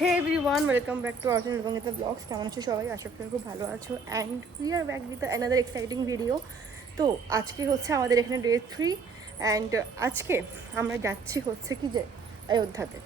Hey everyone, welcome back to Arjun এবং এটা blogs. কেমন আছো সবাই? আশা করি খুব ভালো আছো। And we are back with another exciting video. তো আজকে হচ্ছে আমাদের এখানে ডে 3 অ্যান্ড আজকে আমরা যাচ্ছি হচ্ছে কি যে অযোধ্যাতে।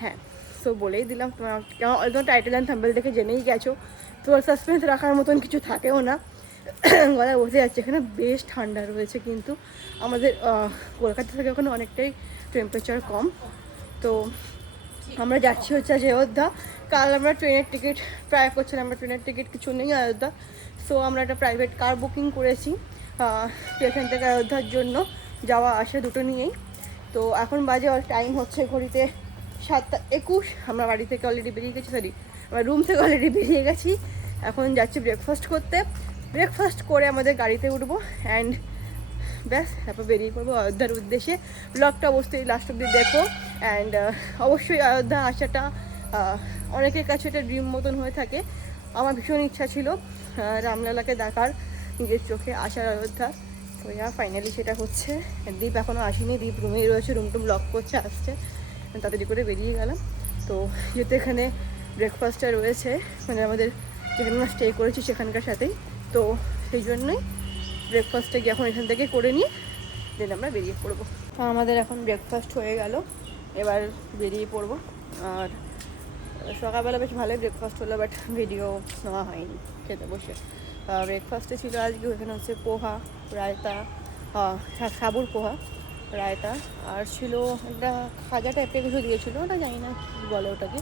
হ্যাঁ, সো বলেই দিলাম, তোমার কেমন টাইটেল অ্যান্ড থাম্বনেল দেখে জেনেই গেছো। তোমার সাসপেন্স রাখার মতন কিছু থাকেও না। গলায় বসে যাচ্ছে। এখানে বেশ ঠান্ডা রয়েছে, কিন্তু আমাদের কলকাতা থেকে ওখানে অনেকটাই টেম্পারেচার কম। তো আমরা যাচ্ছি হচ্ছে আজ অযোধ্যা। কাল আমরা ট্রেনের টিকিট ট্রাই করছিলাম, আমরা ট্রেনের টিকিট কিছু নেই অযোধ্যা। সো আমরা একটা প্রাইভেট কার বুকিং করেছি এখান থেকে অযোধ্যার জন্য, যাওয়া আসা দুটো নিয়েই। তো এখন বাজে টাইম হচ্ছে ঘড়িতে 7:21। আমরা বাড়ি থেকে অলরেডি বেরিয়ে গেছি, সরি আমরা রুম থেকে অলরেডি বেরিয়ে গেছি। এখন যাচ্ছি ব্রেকফাস্ট করতে। ব্রেকফাস্ট করে আমাদের গাড়িতে উঠবো অ্যান্ড ব্যাস তারপর বেরিয়ে পড়বো অযোধ্যার উদ্দেশ্যে। ব্লগটা অবশ্যই লাস্ট অব্দি দেখো। অ্যান্ড অবশ্যই অযোধ্যা আসাটা অনেকের কাছে এটা ড্রিম মতন হয়ে থাকে। আমার ভীষণ ইচ্ছা ছিল রামলালাকে দেখার, নিজের চোখে আসার অযোধ্যা। তো ফাইনালি সেটা হচ্ছে। দীপ এখনও আসেনি, দীপ রুমেই রয়েছে, রুম টুম লক করছে, আসছে। তাড়াতাড়ি করে বেরিয়ে গেলাম। তো যেহেতু এখানে ব্রেকফাস্টটা রয়েছে, মানে আমাদের যেখানে আমরা স্টে করেছি সেখানকার সাথেই, তো সেই জন্যই ব্রেকফাস্টটা গিয়ে এখন এখান থেকে করে নিই, দেন আমরা বেরিয়ে পড়বো। আমাদের এখন ব্রেকফাস্ট হয়ে গেল, এবার বেরিয়ে পড়বো। আর সকালবেলা বেশ ভালোই ব্রেকফাস্ট হলো, বাট ভিডিও নেওয়া হয়নি খেতে বসে। ব্রেকফাস্টে ছিল আজকে ওখানে হচ্ছে পোহা, রায়তা, সাবুর পোহা, রায়তা, আর ছিল একটা খাজা টাইপের কিছু দিয়েছিলো, ওটা জানি না কী বলে ওটাকে।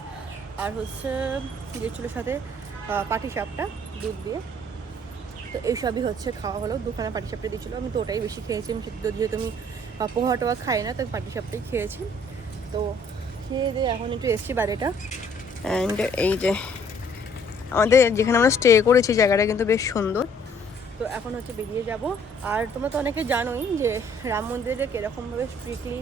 আর হচ্ছে দিয়েছিলো সাথে পাটিসাপটা দুধ দিয়ে। তো এইসবই হচ্ছে খাওয়া হলো। দুখানা পাটিসাপটা দিয়েছিলো, আমি তো ওটাই বেশি খেয়েছি। আমি যেহেতু আমি পোহা টোহা খাই না, তো পাটিসাপটাই খেয়েছি। তো খেয়ে দিয়ে এখন একটু এসছি বাড়িটা। অ্যান্ড এই যে আমাদের যেখানে আমরা স্টে করেছি জায়গাটা কিন্তু বেশ সুন্দর। তো এখন হচ্ছে বেরিয়ে যাব। আর তোমরা তো অনেকে জানোই যে রাম মন্দিরে কীরকমভাবে স্ট্রিক্টলি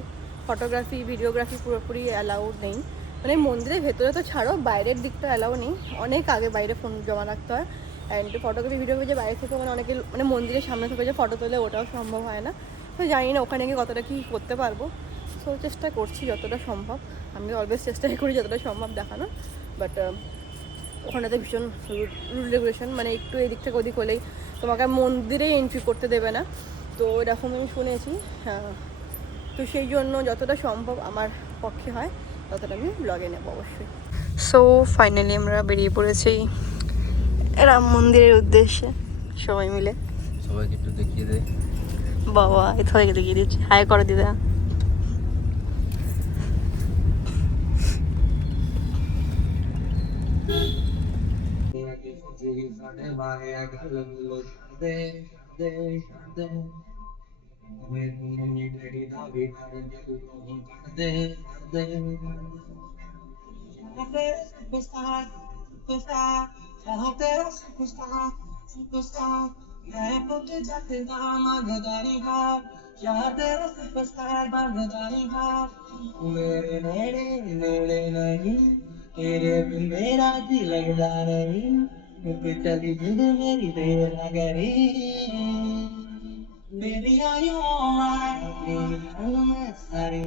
ফটোগ্রাফি ভিডিওগ্রাফি পুরোপুরি অ্যালাউড নেই। মানে মন্দিরের ভেতরে তো ছাড়ো, বাইরের দিকটা অ্যালাউ নেই। অনেক আগে বাইরে ফোন জমা রাখতে হয়। অ্যান্ড ফটোগ্রাফি ভিডিওগ্রাফি যে বাইরে থেকে মানে অনেকে মানে মন্দিরের সামনে থেকে যে ফটো তোলে, ওটাও সম্ভব হয় না। তো জানি না ওখানে গিয়ে কতটা কী করতে পারবো। সো চেষ্টা করছি যতটা সম্ভব। আমি অলওয়েজ চেষ্টাই করি যতটা সম্ভব দেখানো, বাট ওখানেতে ভীষণ রুল রেগুলেশন, মানে একটু এদিক থেকে ওদিক হলেই তোমাকে মন্দিরেই এন্ট্রি করতে দেবে না। তো এরকম আমি শুনেছি। তো সেই জন্য যতটা সম্ভব আমার পক্ষে হয় ততটা আমি ব্লগে নেব অবশ্যই। সো ফাইনালি আমরা বেরিয়ে পড়েছি রাম মন্দিরের উদ্দেশ্যে সবাই মিলে। সবাইকে একটু দেখিয়ে দে বাবা, এই সবাইকে দেখিয়ে দিচ্ছি, হাই করে দিদা। मेरा दिल लगता नहीं, चली जिद मेरी देर करी मेरी आयु सारी।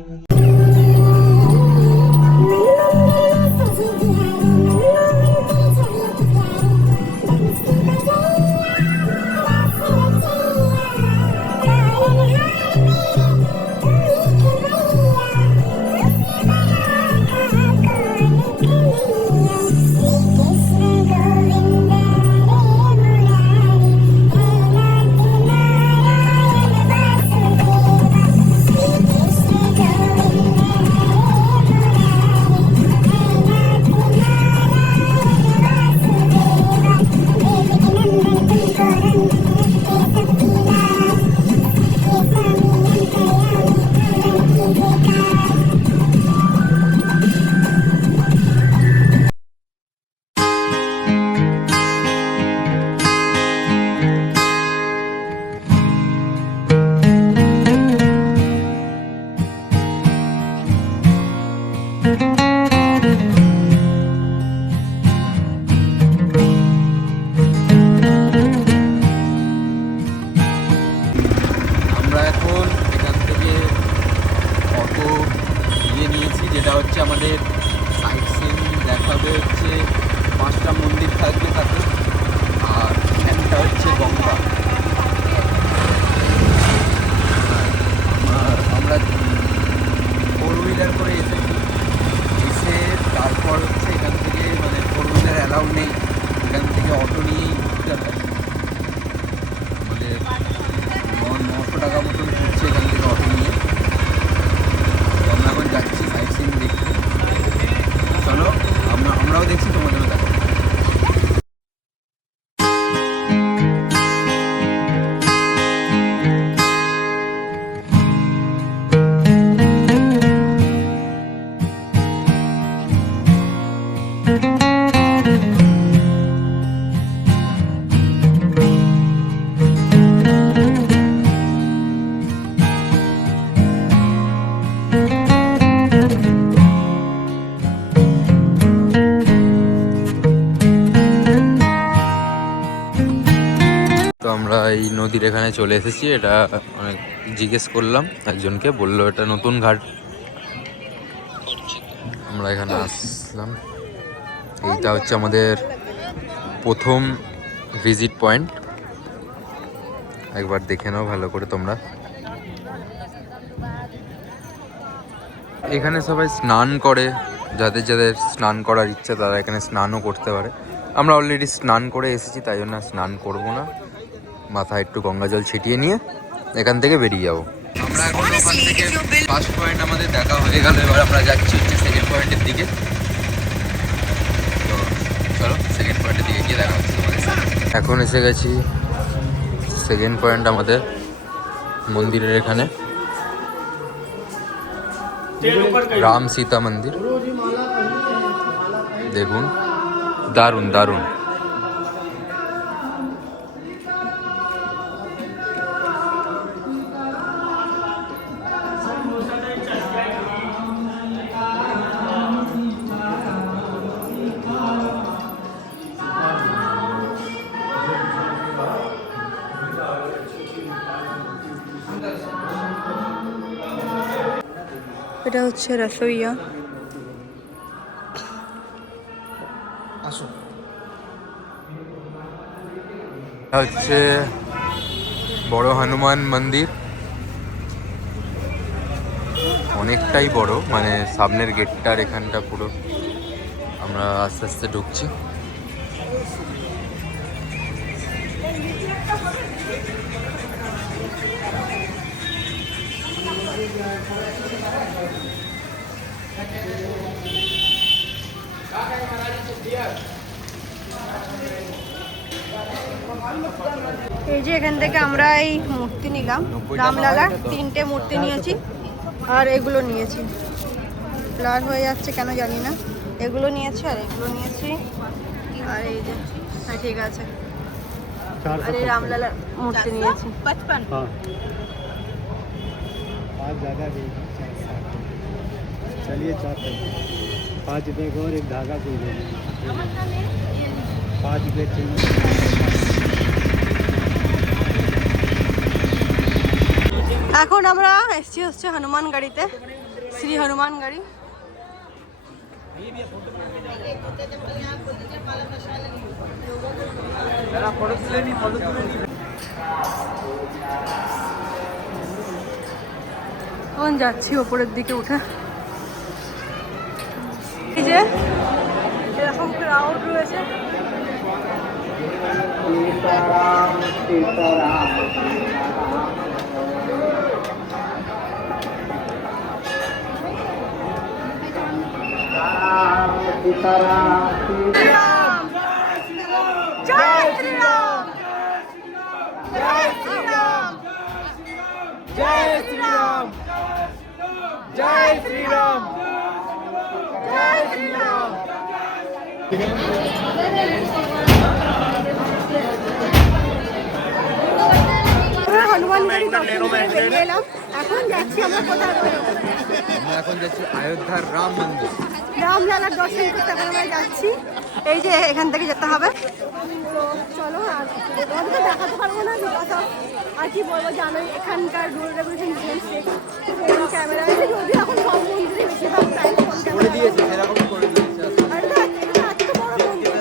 নদীর এখানে চলে এসেছি। এটা অনেক জিজ্ঞেস করলাম একজনকে, বললো এটা নতুন ঘাট। আমরা এখানে আসলাম। এইটা হচ্ছে আমাদের প্রথম ভিজিট পয়েন্ট, একবার দেখে নাও ভালো করে তোমরা। এখানে সবাই স্নান করে, যাদের যাদের স্নান করার ইচ্ছা তারা এখানে স্নানও করতে পারে। আমরা অলরেডি স্নান করে এসেছি, তাই জন্য স্নান করব না, মাথায় একটু গঙ্গা জল ছিটিয়ে নিয়ে এখান থেকে বেরিয়ে যাবো। আমরা এখন ওখান থেকে ফার্স্ট পয়েন্ট আমাদের দেখা হয়ে গেল, এবার আমরা যাচ্ছি হচ্ছে সেকেন্ড পয়েন্টের দিকে। তো চলো সেকেন্ড পয়েন্টের দিকে গিয়ে দেখা হচ্ছে তোমাদের সাথে। এখন এসে গেছি সেকেন্ড পয়েন্ট আমাদের মন্দিরের এখানে, রাম সীতা মন্দির। দেখুন দারুণ দারুণ। এটা হচ্ছে রসইয়া। হচ্ছে বড় হনুমান মন্দির, অনেকটাই বড়, মানে সামনের গেটটার এখানটা পুরো। আমরা আস্তে আস্তে ঢুকছি। এই যে এখান থেকে আমরা এই মূর্তি নিলাম, রামলালা 3টে মূর্তি নিয়েছি, আর এগুলো নিয়েছি। ব্লার হয়ে যাচ্ছে কেন জানি না। এগুলো নিয়েছি আর এগুলো নিয়েছি, আর এই যে হ্যাঁ ঠিক আছে, আর এই রামলালা মূর্তি নিয়েছি 55। हाँ आज ज़्यादा नहीं, 4-7। चलिए 4 5 रुपये को और एक धागा कोई ले लीजिए। 5 रुपये चाहिए। এখন আমরা এসছি হচ্ছে হনুমান গাড়িতে, শ্রী হনুমান গাড়ি। এখন যাচ্ছি ওপরের দিকে উঠে। এই যে এরকম ক্রাউড রয়েছে। জয় শ্রীরাম, জয় শ্রীরাম, জয় শ্রীরাম, জয় শ্রীরাম, জয় শ্রীরাম। আমরা হনুমান গাড়ি দর্শন করে বেরিয়ে এলাম। এখন যাচ্ছি আমরা কোথায়? আমরা এখন যাচ্ছি অযোধ্যার রাম মন্দির, রামলালার দর্শন করতে আমরা যাচ্ছি। এই যে এখান থেকে যেতে হবে। তো চলো, আর তোমাদেরকে দেখাতে পারবো না, আর কি বলবো জানোই এখানকার রুল রেগুলেশন ফোন ক্যামেরা, যদি এখন সব মন্দিরে বেশিরভাগ টাইম ফোন ক্যামেরা দিয়েছে, সেরকম করে দিয়েছে। আর না, এত বড় মন্দির,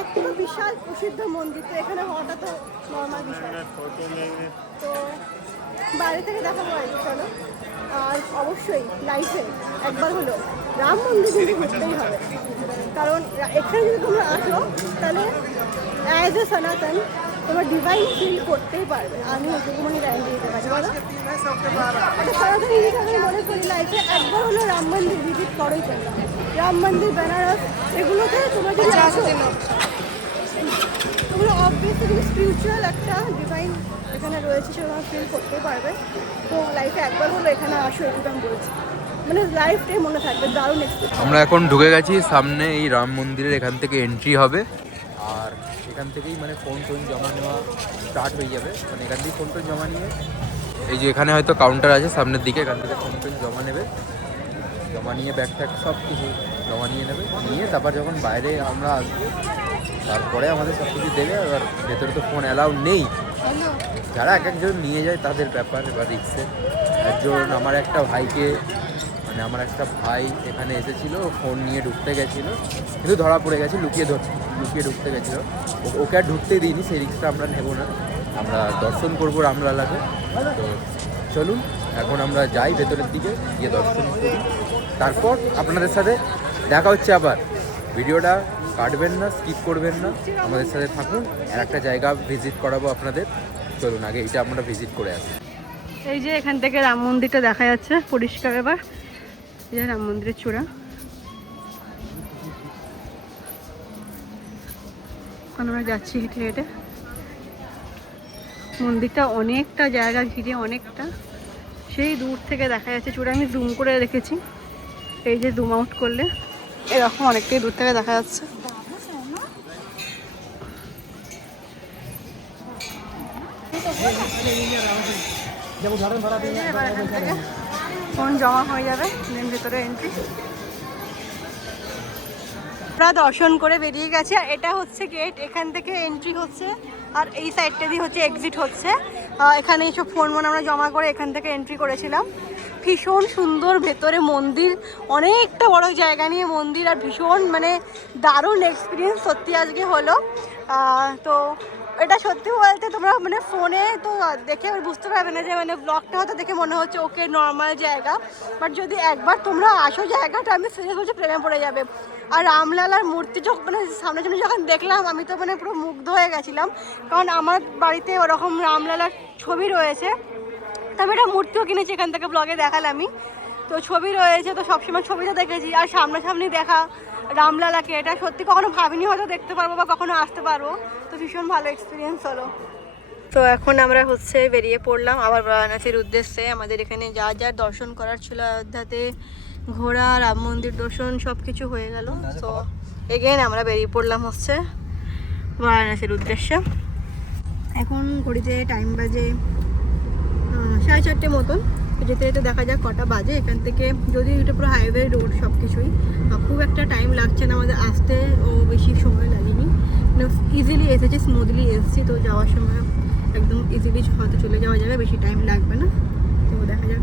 এত বিশাল প্রসিদ্ধ মন্দির, তো এখানে হওয়াটা তো নর্মাল বিষয়। তো বাইরে থেকে দেখাবো আর কি, চলো। আর অবশ্যই লাইফে একবার হলো রাম মন্দির কিন্তু ঘুরতেই হবে, কারণ এখানে যদি তোমরা আসো তাহলে অ্যাজ এ সনাতন তোমার ডিভাইন ফিল করতেই পারবে। আমি ওটুকুমনি গ্যারান্টি দিতে পারি। বলো, একটা সনাতন হিসেবে আমি মনে করি লাইফে একবার হলো রাম মন্দির ভিজিট করোই চলো। রাম মন্দির, বেনারস, এগুলোতে তোমরা যদি আসো তোমরা অবভিয়াসলি স্পিরিচুয়াল একটা ডিভাইন এখানে রয়েছে, সেটা ফিল করতে পারবে। তো লাইফে একবার হলো এখানে আসো, এটুকু আমি বলছি, মানে লাইফটাই মনে থাকবে। দারুণ এক্সপিরিয়েন্স। আমরা এখন ঢুকে গেছি সামনে এই রাম মন্দিরের, এখান থেকে এন্ট্রি হবে, আর এখান থেকেই মানে ফোন টোন জমা নেওয়া স্টার্ট হয়ে যাবে। মানে এখান থেকে ফোন টোন জমা নিয়ে এই যে এখানে হয়তো কাউন্টার আছে সামনের দিকে, এখান থেকে ফোন টোন জমা নেবে, জমা নিয়ে ব্যাগ ট্যাগ সব কিছু জমা নিয়ে নেবে, নিয়ে তারপর যখন বাইরে আমরা আসবো তারপরে আমাদের সব কিছু দেবে। এবার ভেতরে তো ফোন অ্যালাউ নেই, যারা এক একজন নিয়ে যায় তাদের ব্যাপার বা রিক্সের। একজন আমার একটা ভাইকে মানে আমার একটা ভাই এখানে এসেছিলো, ফোন নিয়ে ঢুকতে গেছিলো কিন্তু ধরা পড়ে গেছে, লুকিয়ে ঢুকতে গেছিলো। ওকে আর ঢুকতে দিইনি, সেই রিক্সটা আমরা নেবো না, আমরা দর্শন করবো রামলালাকে। তো চলুন এখন আমরা যাই ভেতরের দিকে, গিয়ে দর্শন করি, তারপর আপনাদের সাথে দেখা হচ্ছে আবার। ভিডিওটা কাটবেন না, স্কিপ করবেন না, আমাদের সাথে থাকুন। আর একটা জায়গা ভিজিট করাবো আপনাদের, চলুন আগে এটা আমরা ভিজিট করে আসি। এই যে এখান থেকে রাম মন্দিরটা দেখা যাচ্ছে পরিষ্কার। এবার এই যে রাম মন্দিরের চূড়া, আমরা যাচ্ছি হেঁটে হেঁটে। মন্দিরটা অনেকটা জায়গা ঘিরে, অনেকটা, সেই দূর থেকে দেখা যাচ্ছে চূড়া। আমি জুম করে রেখেছি, এই যে জুম আউট করলে এরকম অনেকটাই দূর থেকে দেখা যাচ্ছে। এবার এখান থেকে ফোন জমা হয়ে যাবে, দেন ভেতরে এন্ট্রি। আমরা দর্শন করে বেরিয়ে গেছি, আর এটা হচ্ছে গেট, এখান থেকে এন্ট্রি হচ্ছে, আর এই সাইডটা দিয়ে হচ্ছে এক্সিট হচ্ছে। এখানে এইসব ফোন আমরা জমা করে এখান থেকে এন্ট্রি করেছিলাম। ভীষণ সুন্দর ভেতরে মন্দির, অনেকটা বড় জায়গা নিয়ে মন্দির, আর ভীষণ মানে দারুণ এক্সপিরিয়েন্স সত্যি আজকে হলো। তো এটা সত্যি বলতে তোমরা মানে ফোনে তো দেখে বুঝতে পারবে না, যে মানে ব্লগটা হয়তো দেখে মনে হচ্ছে ওকে নর্মাল জায়গা, বাট যদি একবার তোমরা আসো জায়গাটা, আমি সিরিয়াস বলছি প্রেমে পড়ে যাবে। আর রামলালার মূর্তি মানে সামনাসামনি যখন দেখলাম আমি তো মানে পুরো মুগ্ধ হয়ে গেছিলাম, কারণ আমার বাড়িতে ওরকম রামলালার ছবি রয়েছে, তো আমি একটা মূর্তিও কিনেছি, এখান থেকে ব্লগে দেখালামই। তো ছবি রয়েছে, তো সবসময় ছবিতে দেখেছি, আর সামনাসামনি দেখা রামলালাকে এটা সত্যি কখনো ভাবিনি হয়তো দেখতে পারবো বা কখনো আসতে পারবো। তো ভীষণ ভালো এক্সপিরিয়েন্স হলো। তো এখন আমরা হচ্ছে বেরিয়ে পড়লাম আবার বারাণসীর উদ্দেশ্যে। আমাদের এখানে যা যা দর্শন করার ছিল, অযোধ্যাতে ঘোরা, রাম মন্দির দর্শন সব কিছু হয়ে গেল। তো এগেন আমরা বেরিয়ে পড়লাম হচ্ছে বারাণসীর উদ্দেশ্যে। এখন ঘড়িতে টাইম বাজে 4:30 মতন। যেতে যেতে দেখা যাক কটা বাজে। এখান থেকে যদি এটা পুরো হাইওয়ে রোড সব কিছুই, খুব একটা টাইম লাগছে না আমাদের আসতে, ও বেশি সময় লাগেনি, ইজিলি এসেছি, স্মুথলি এসেছি। তো যাওয়ার সময় একদম ইজিলি হয়তো চলে যাওয়া যাবে, বেশি টাইম লাগবে না। তো দেখা যাক।